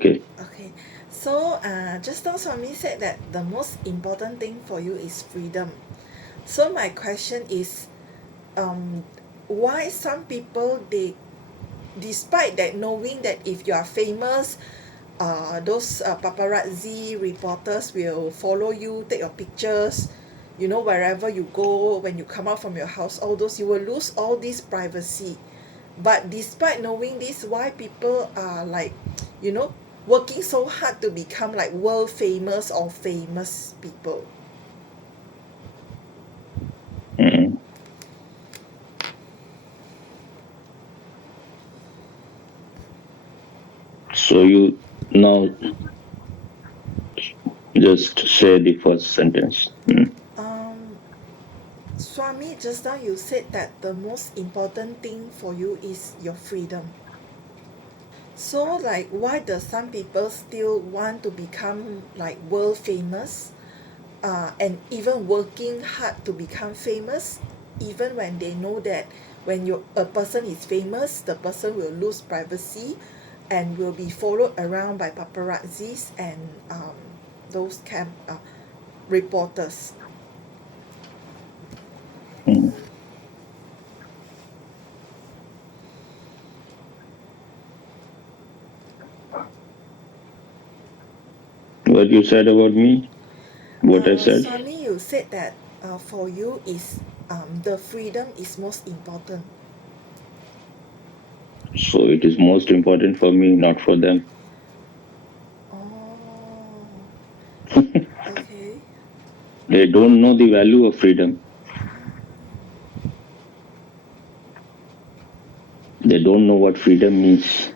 Okay. Okay. So just now Swami said that the most important thing for you is freedom. So my question is, um, why some people they, despite that knowing that if you are famous, those paparazzi reporters will follow you, take your pictures, you know, wherever you go, when you come out from your house, all those, you will lose all this privacy. But despite knowing this, why people are like, you know, working so hard to become like world famous or famous people? Mm. So you now just say the first sentence. Mm. um Swami, just now you said that the most important thing for you is your freedom. So like why does some people still want to become like world famous, and even working hard to become famous, even when they know that when a person is famous, the person will lose privacy and will be followed around by paparazzis and those reporters. Mm. What you said about me? What I said? Swami, you said that for you is the freedom is most important. So it is most important for me, not for them. Oh, okay. They don't know the value of freedom. They don't know what freedom means.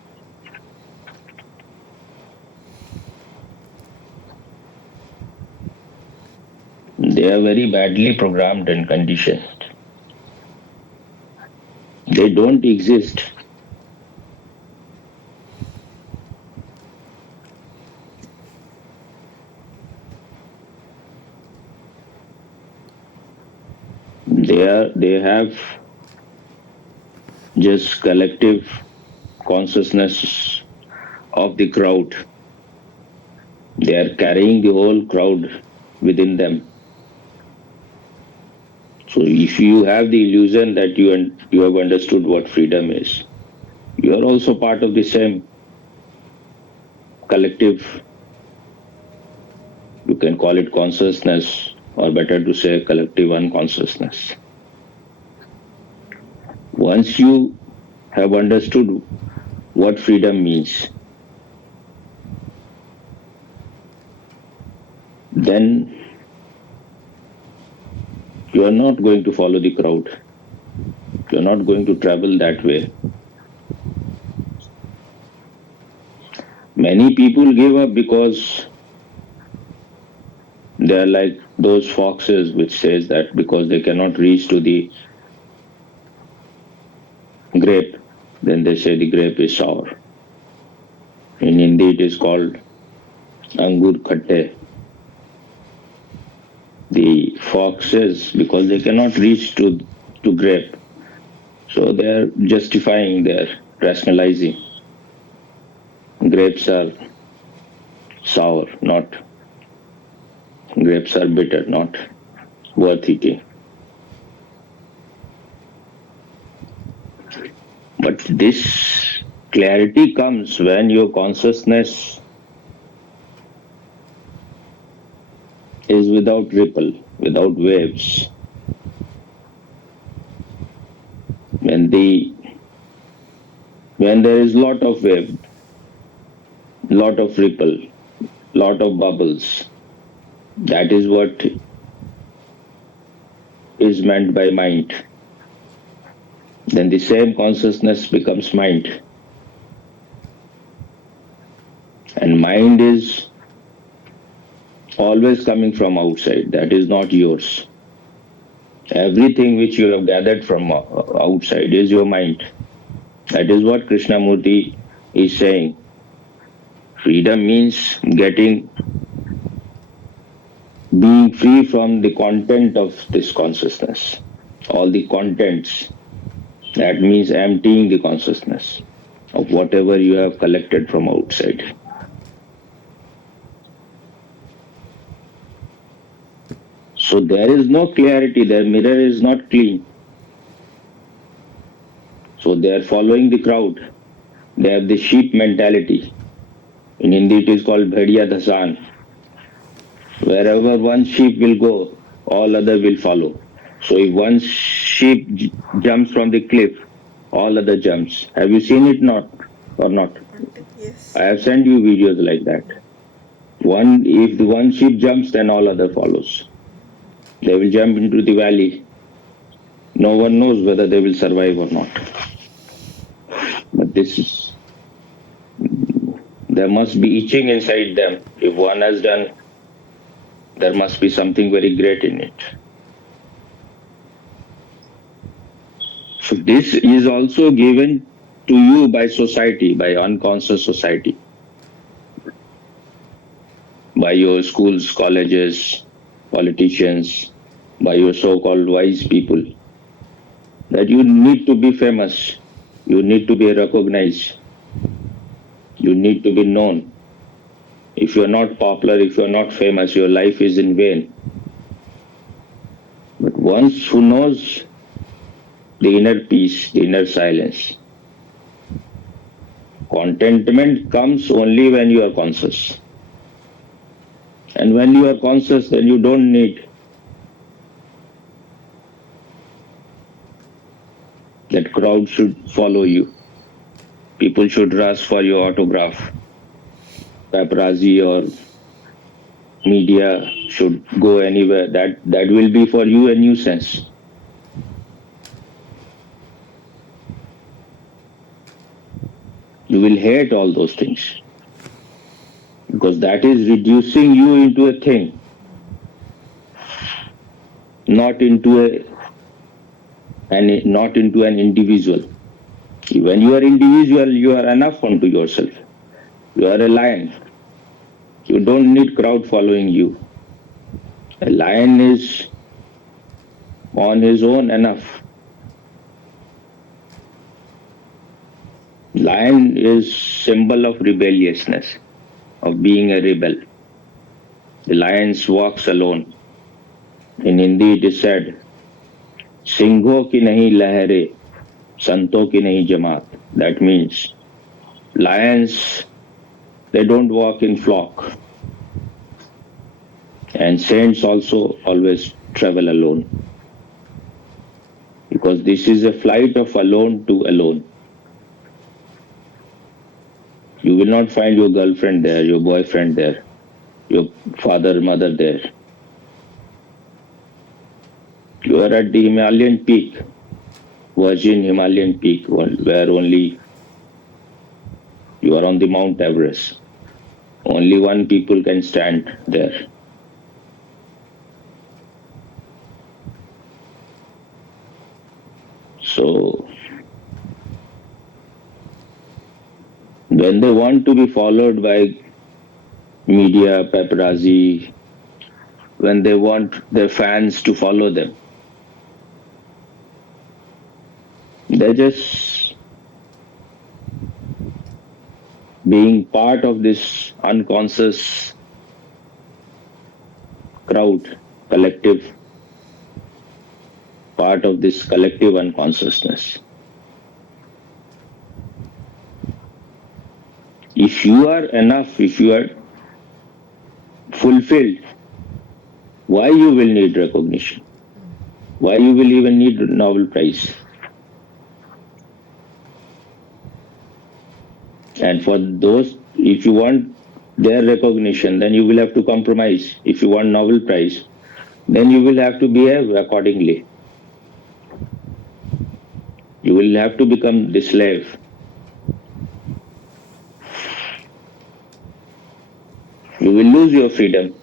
They are very badly programmed and conditioned. They don't exist. They have just collective consciousness of the crowd. They are carrying the whole crowd within them. So if you have the illusion that you have understood what freedom is, you are also part of the same collective. You can call it consciousness, or better to say collective unconsciousness. Once you have understood what freedom means, then you are not going to follow the crowd. You are not going to travel that way. Many people give up because they are like those foxes which says that because they cannot reach to the grape, then they say the grape is sour. In Hindi it is called angur khatte. The foxes, because they cannot reach to grape, so they are justifying, they are rationalizing. Grapes are sour, not grapes are bitter, not worth eating. But this clarity comes when your consciousness is without ripple, without waves. When the when there is lot of wave, lot of ripple, lot of bubbles, that is what is meant by mind. Then the same consciousness becomes mind. And mind is always coming from outside. That is not yours. Everything which you have gathered from outside is your mind. That is what Krishnamurti is saying. Freedom means being free from the content of this consciousness. All the contents. That means emptying the consciousness of whatever you have collected from outside. So there is no clarity, their mirror is not clean. So they are following the crowd. They have the sheep mentality. In Hindi, it is called Bhediya Dhasan. Wherever one sheep will go, all other will follow. So if one sheep jumps from the cliff, all other jumps. Have you seen it not or not? Yes. I have sent you videos like that. If the one sheep jumps, then all other follows. They will jump into the valley. No one knows whether they will survive or not. But there must be itching inside them. If one has done, there must be something very great in it. So this is also given to you by society, by unconscious society, by your schools, colleges, politicians, by your so-called wise people, that you need to be famous, you need to be recognized, you need to be known. If you're not popular, if you're not famous, your life is in vain. But once who knows the inner peace, the inner silence, contentment comes only when you are conscious. And when you are conscious, then you don't need that crowd should follow you. People should rush for your autograph. Paparazzi or media should go anywhere. That will be for you a nuisance. You will hate all those things because that is reducing you into a thing, not into an individual. When you are individual, you are enough unto yourself. You are a lion. You don't need crowd following you. A lion is on his own enough. Lion is symbol of rebelliousness, of being a rebel. The lion walks alone. In Hindi it is said, Singho ki nahi lahare, santo ki nahi jamaat. That means lions, they don't walk in flock. And saints also always travel alone. Because this is a flight of alone to alone. You will not find your girlfriend there, your boyfriend there, your father, mother there. You are at the Himalayan peak, Virgin Himalayan peak, where only you are on the Mount Everest. Only one people can stand there. So, when they want to be followed by media, paparazzi, when they want their fans to follow them, they're just being part of this unconscious crowd, collective, part of this collective unconsciousness. If you are enough, if you are fulfilled, why you will need recognition? Why you will even need Nobel Prize? And for those, if you want their recognition, then you will have to compromise. If you want Nobel Prize, then you will have to behave accordingly. You will have to become the slave. You will lose your freedom.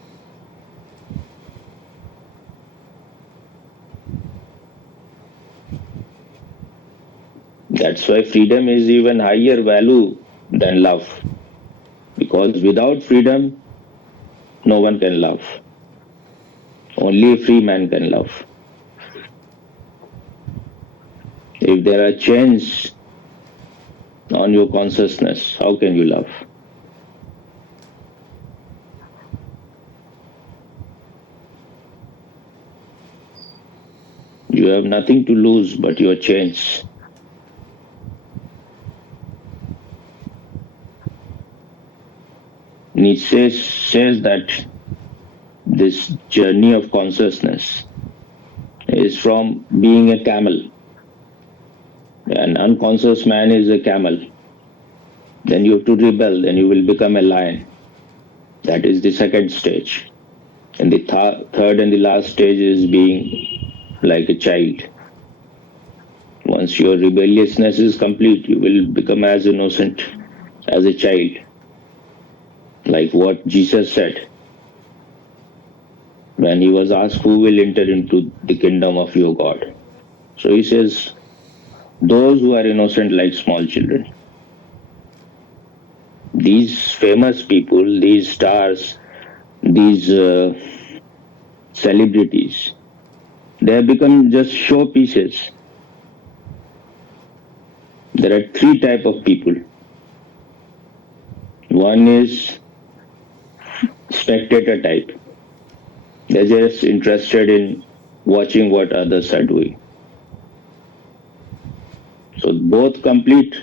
That's why freedom is even higher value than love. Because without freedom, no one can love. Only a free man can love. If there are chains on your consciousness, how can you love? You have nothing to lose but your chains. Nietzsche says that this journey of consciousness is from being a camel. An unconscious man is a camel. Then you have to rebel, then you will become a lion. That is the second stage. And the third and the last stage is being like a child. Once your rebelliousness is complete, you will become as innocent as a child. Like what Jesus said when he was asked, who will enter into the kingdom of your God? So he says, those who are innocent like small children. These famous people, these stars, these celebrities, they have become just showpieces. There are three type of people. One is spectator type. They're just interested in watching what others are doing. So both complete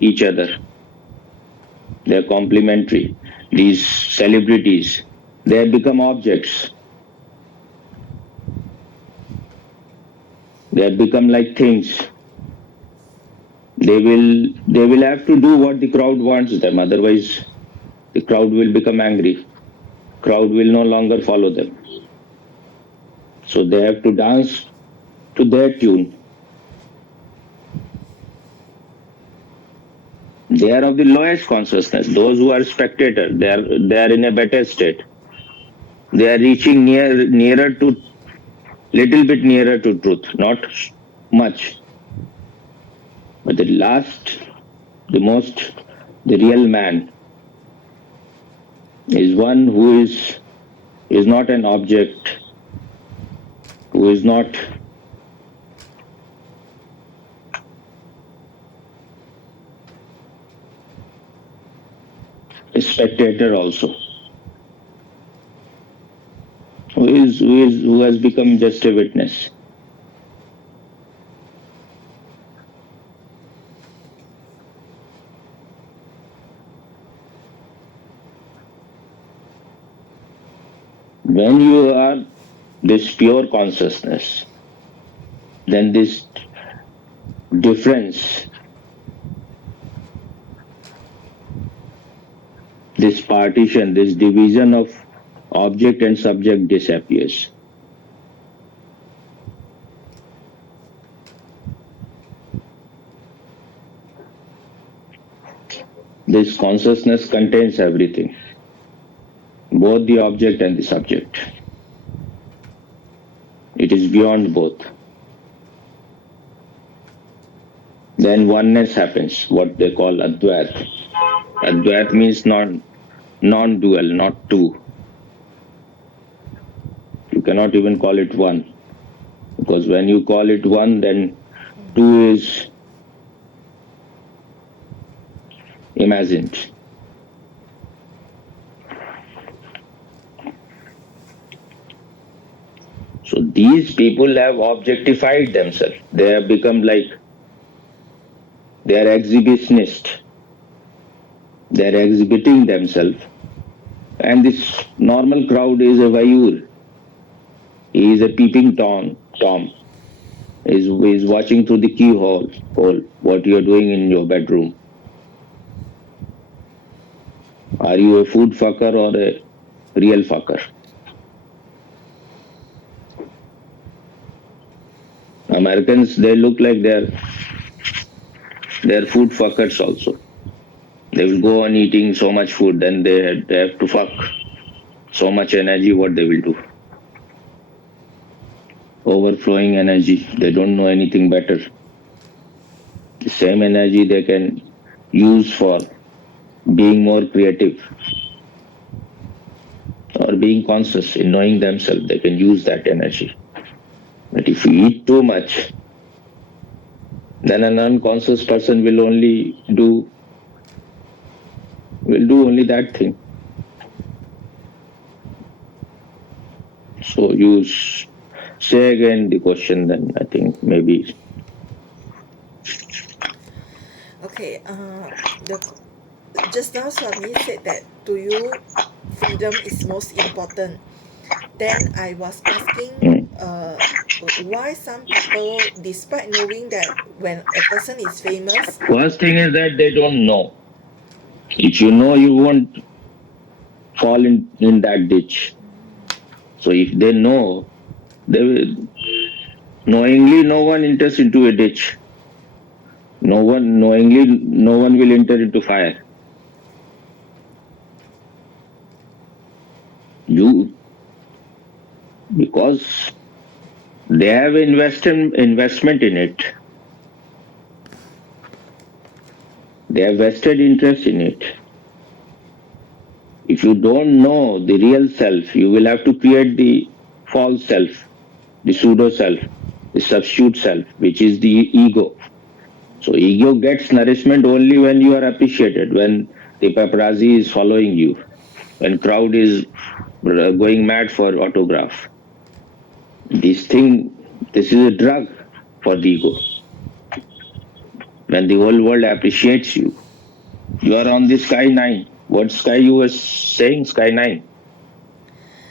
each other. They're complementary. These celebrities, they have become objects. They have become like things. They will have to do what the crowd wants them. Otherwise, the crowd will become angry. Crowd will no longer follow them. So they have to dance to their tune. They are of the lowest consciousness. Those who are spectators, they are in a better state. They are reaching nearer to little bit nearer to truth, not much. But the real man is one who is not an object, who is not a spectator also, who has become just a witness. When you are this pure consciousness, then this difference, this partition, this division of object and subject disappears. This consciousness contains everything, both the object and the subject. It is beyond both. Then oneness happens, what they call Advait. Advait means non-dual, not two. You cannot even call it one. Because when you call it one, then two is imagined. So these people have objectified themselves. They have become like, they are exhibitionist. They are exhibiting themselves. And this normal crowd is a vayur. He is a peeping Tom. He is watching through the keyhole, what you are doing in your bedroom. Are you a food fucker or a real fucker? Americans, they look like they're food fuckers also. They will go on eating so much food, then they have to fuck. So much energy, what they will do? Overflowing energy. They don't know anything better. The same energy they can use for being more creative or being conscious in knowing themselves. They can use that energy. But if you eat too much, then an unconscious person will do only that thing. Say again the question, then I think maybe. Okay, the just now Swami said that to you freedom is most important. Then I was asking Mm. why some people, despite knowing that when a person is famous, First thing is that they don't know. If you know, you won't fall in that ditch. So if they know, they will knowingly no one enters into a ditch. No one knowingly no one will enter into fire. You because they have investment in it. They have vested interest in it. If you don't know the real self, you will have to create the false self, the pseudo self, the substitute self, which is the ego. So ego gets nourishment only when you are appreciated, when the paparazzi is following you, when crowd is going mad for autograph. This is a drug for the ego. When the whole world appreciates you, you are on the sky nine. What sky you were saying? Sky nine,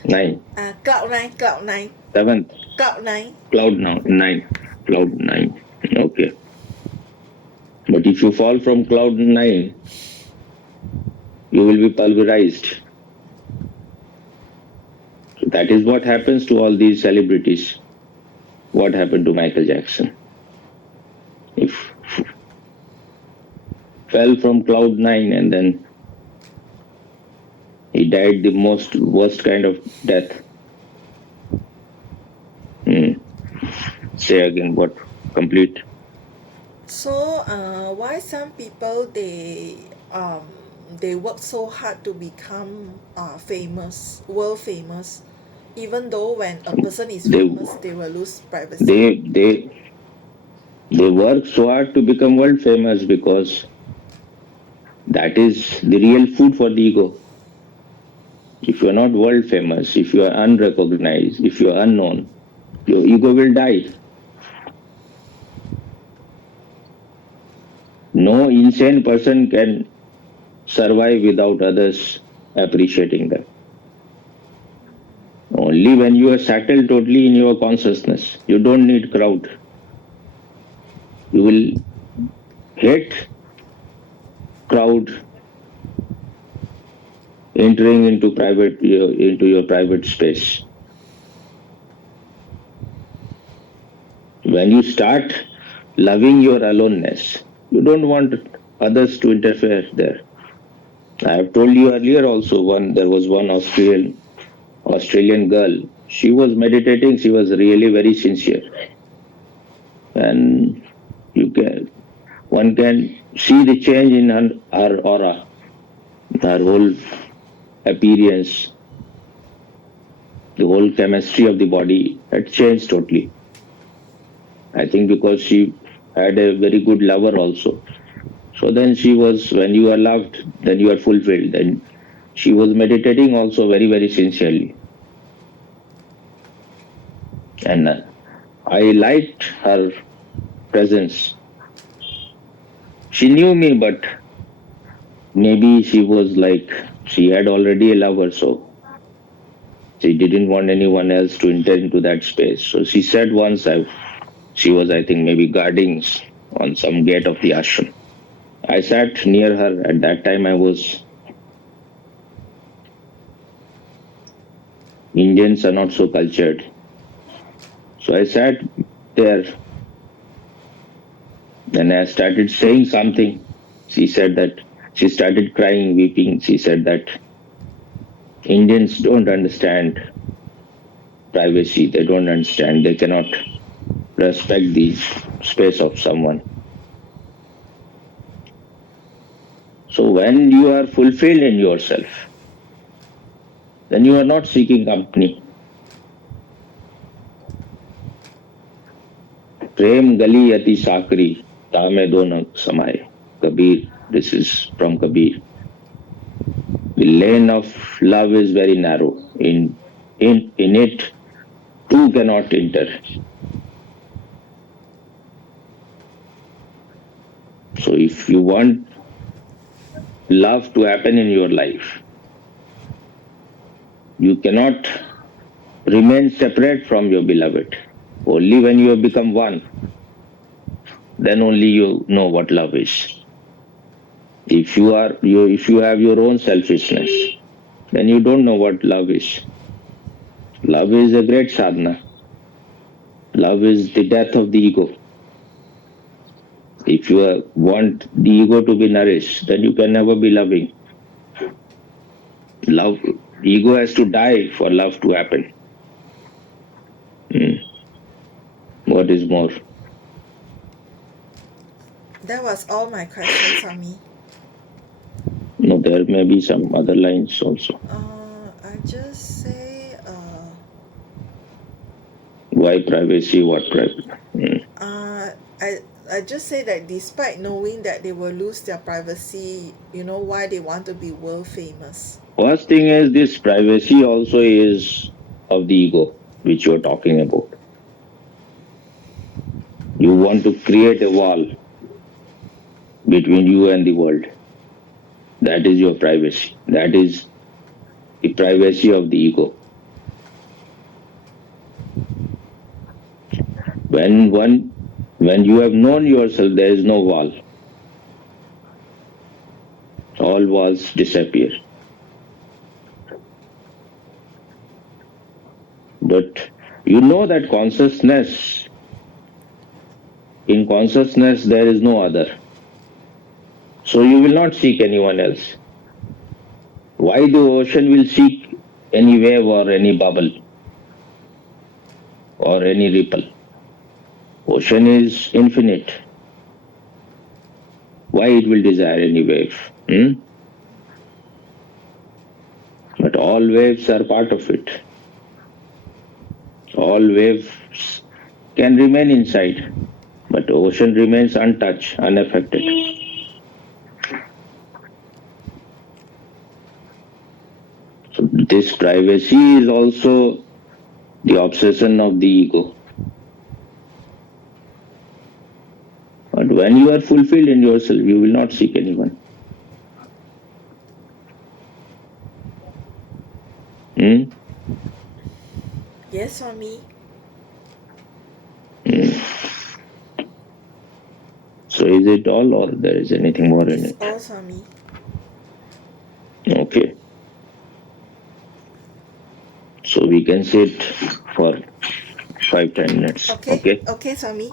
nine, cloud nine, seventh, cloud nine. cloud now, nine, cloud nine. Okay, but if you fall from cloud nine, you will be pulverized. So that is what happens to all these celebrities. What happened to Michael Jackson? If fell from cloud nine and then he died the most worst kind of death. Hmm. Say again what? Complete. So why some people they work so hard to become famous, world famous, even though when a person is They famous, they will lose privacy. they work so hard to become world famous because that is the real food for the ego. If you are not world famous, if you are unrecognized, if you are unknown, your ego will die. No insane person can survive without others appreciating them. Only when you are settled totally in your consciousness, you don't need crowd. You will hate crowd entering into your private space. When you start loving your aloneness, you don't want others to interfere there. I have told you earlier also there was one Australian girl. She was meditating, she was really very sincere. And one can see the change in her aura, her whole appearance, the whole chemistry of the body had changed totally. I think because she had a very good lover also. So then when you are loved, then you are fulfilled. Then she was meditating also very, very sincerely. And I liked her presence. She knew me, but maybe she had already a lover, so she didn't want anyone else to enter into that space. So she said once she was, I think, maybe guarding on some gate of the ashram. I sat near her. At that time, Indians are not so cultured. So I sat there. Then I started saying something. She said that she started crying, weeping. She said that Indians don't understand privacy. They don't understand. They cannot respect the space of someone. So when you are fulfilled in yourself, then you are not seeking company. Prem gali ati sakri, tame donak samay. Kabir, this is from Kabir. The lane of love is very narrow. In it, Two cannot enter. So if you want love to happen in your life, you cannot remain separate from your beloved. Only when you have become one, then only you know what love is. If you have your own selfishness, then you don't know what love is. Love is a great sadhana. Love is the death of the ego. If you want the ego to be nourished, then you can never be loving. Love, ego has to die for love to happen. What is more? That was all my questions, Swami. No, there may be some other lines also. I just say, Why privacy? What private? I just say that despite knowing that they will lose their privacy, why they want to be world famous. First thing is this privacy also is of the ego, which you are talking about. You want to create a wall between you and the world. That is your privacy. That is the privacy of the ego. When you have known yourself, there is no wall. All walls disappear. But you know that in consciousness, there is no other. So you will not seek anyone else. Why the ocean will seek any wave or any bubble or any ripple? Ocean is infinite. Why it will desire any wave? But all waves are part of it. All waves can remain inside, but ocean remains untouched, unaffected. So this privacy is also the obsession of the ego. But when you are fulfilled in yourself, you will not seek anyone. Yes, Swami. So is it all, or there is anything more in It's it? all, Swami. Okay. So we can sit for 5-10 minutes. Okay. Okay, Swami.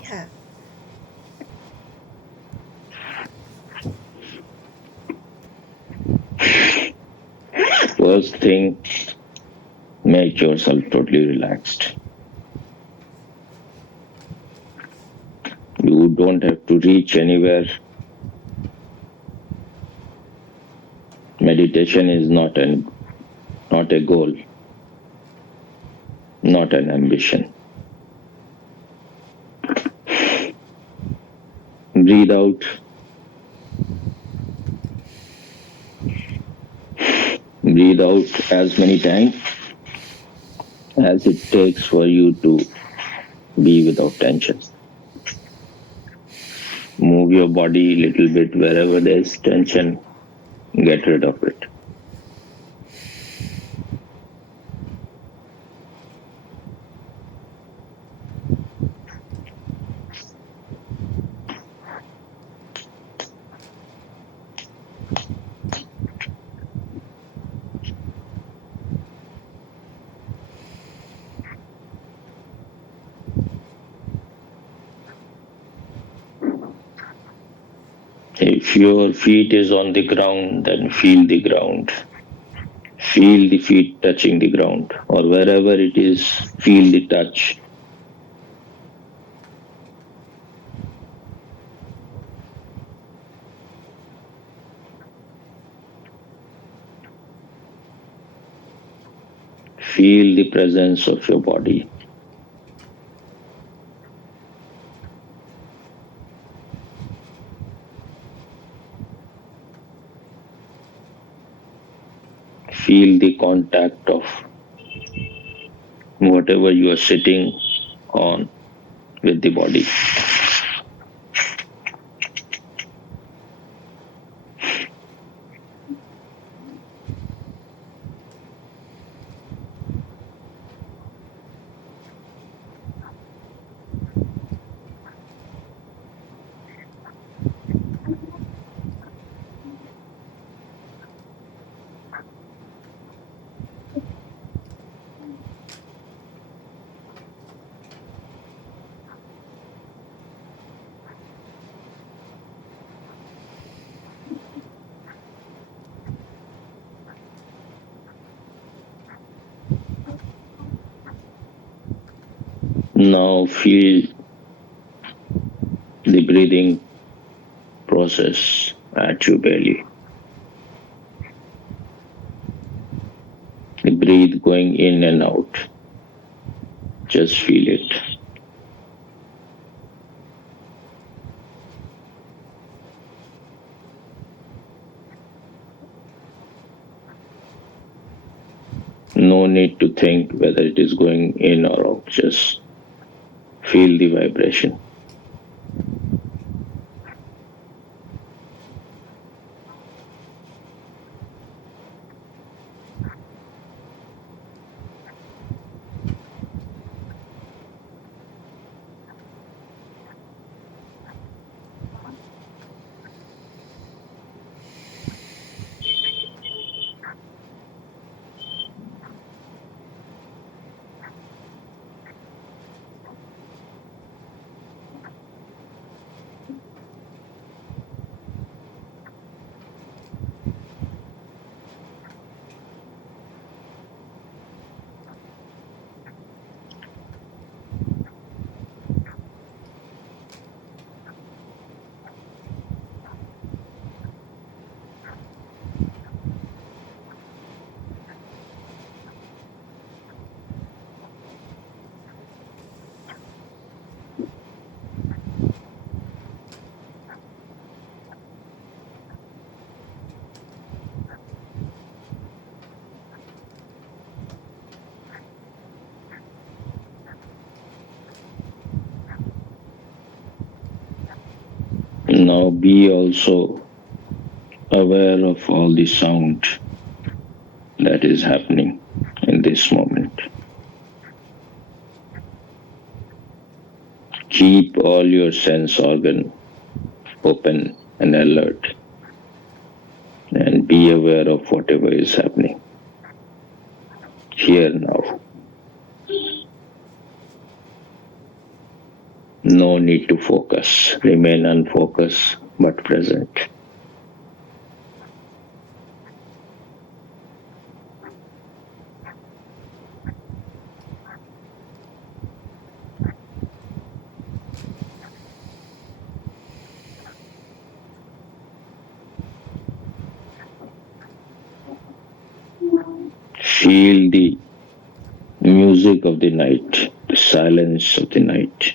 First thing, make yourself totally relaxed. You don't have to reach anywhere. Meditation is not a goal, not an ambition. Breathe out. Breathe out as many times as it takes for you to be without tension. Move your body a little bit wherever there's tension. Get rid of it. If your feet is on the ground, then feel the ground. Feel the feet touching the ground, or wherever it is, feel the touch. Feel the presence of your body. Feel the contact of whatever you are sitting on with the body. Now feel the breathing process at your belly. The breathe going in and out. Just feel it. No need to think whether it is going in or out. Just feel the vibration. Now be also aware of all the sound that is happening in this moment. Keep all your sense organ open and alert and be aware of whatever is happening here now. No need to focus. Remain unfocused but present. Feel the music of the night, the silence of the night.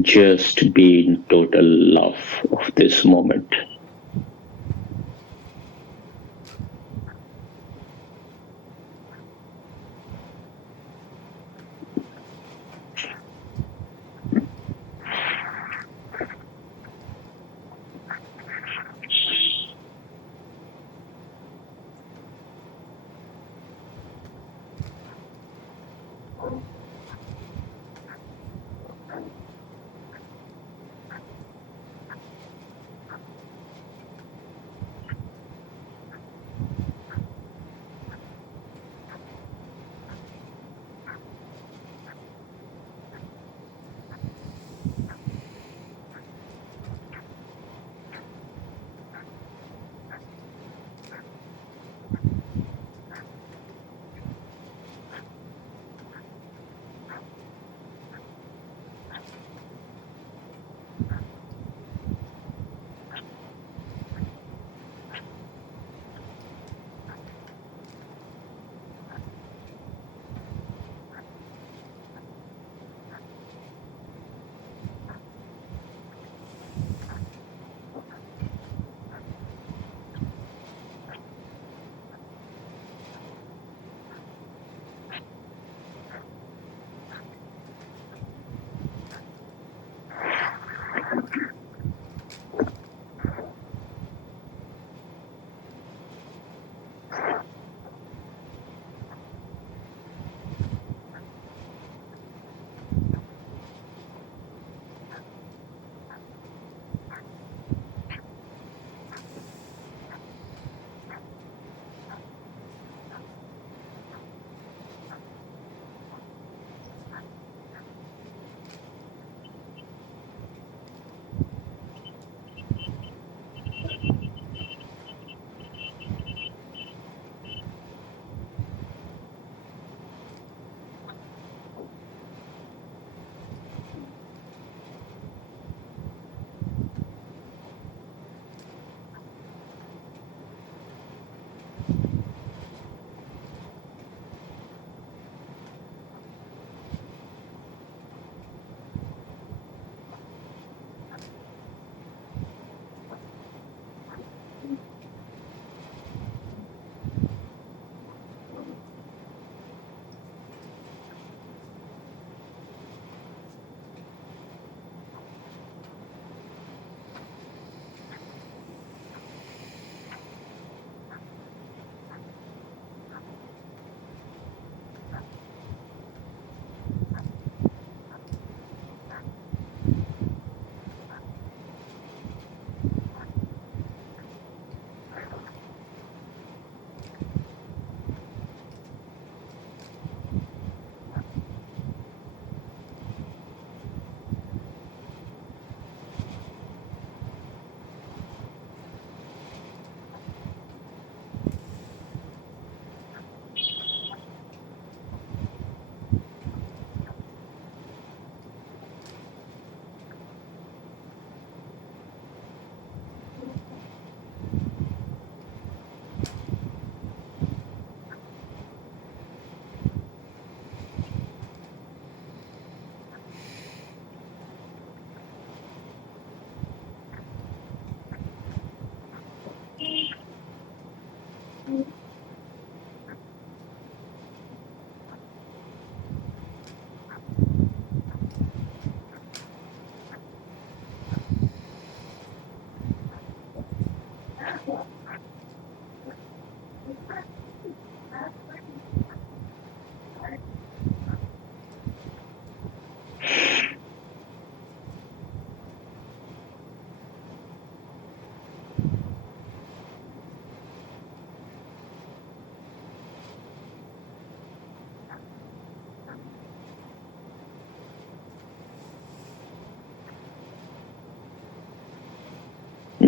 Just be in total love of this moment.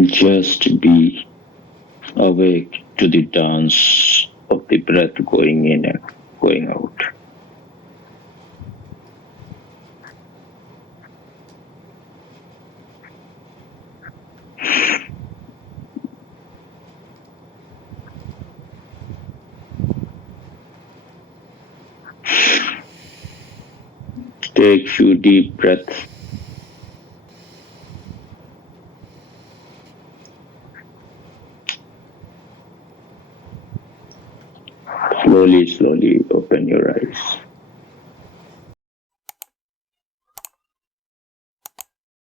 Just be awake to the dance of the breath going in and going out. Take few deep breaths. Slowly, slowly open your eyes.